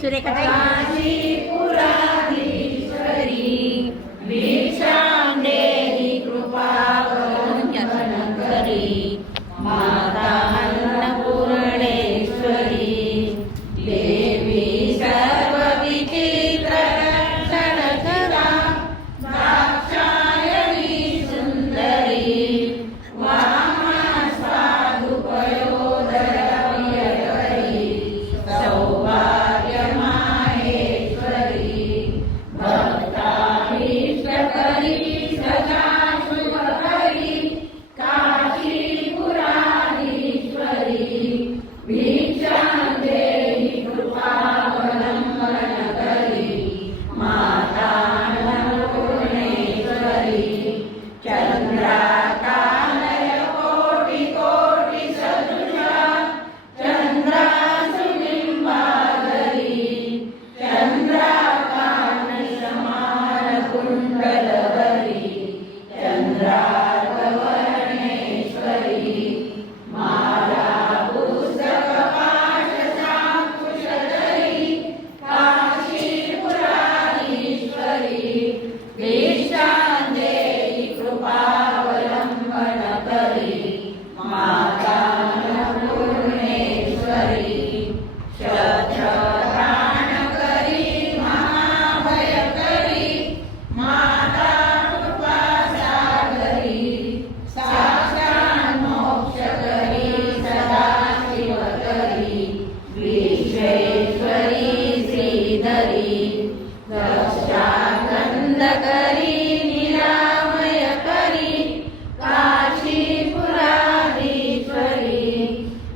सुरेखा काशीपुराधीश्वरी भिक्षां देहि कृपावलंबनकरी माता अन्नपूर्णेश्वरी देवी सर्वविचित्रलक्षणकरा दाक्षायणी सुन्दरी वामा स्वादुपयोदरप्रियकरी सौभाग्यमाहेश्वरी भक्ताभीष्टकरी सदा शुभकरी काशीपुराधीश्वरी भिक्षां देहि कृपावलंबनकरी माता अन्नपूर्णेश्वरी चन्द्राकालयकोटिकोटिसदृशा चन्द्रासुबिम्बाधरी चन्द्राकाशमानकुण्डलधरी चन्द्रार्कवर्णेश्वरी मालापुस्तकपाशसाङ्कुशधरी काशीपुराधीश्वरी भिक्षां देहि कृपावलंबनकरी माता अन्नपूर्णेश्वरी शत्रप्राणकरी महाभयकरी माता कृपासागरी साक्षात् मोक्षकरी सदाशिवकरी विश्वेश्वरी श्रीधरी रक्षाकन्दकरी निरामयकरी काशीपुराधीश्वरी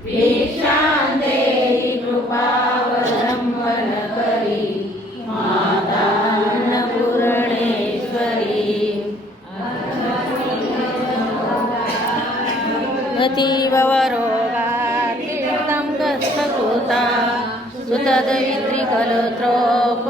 भिक्षां देहि कृपावलंबनकरी माता अन्नपूर्णेश्वरी अतीवरोगातीर्थं कष्टकृता सुतदवित्रिकलत्रोप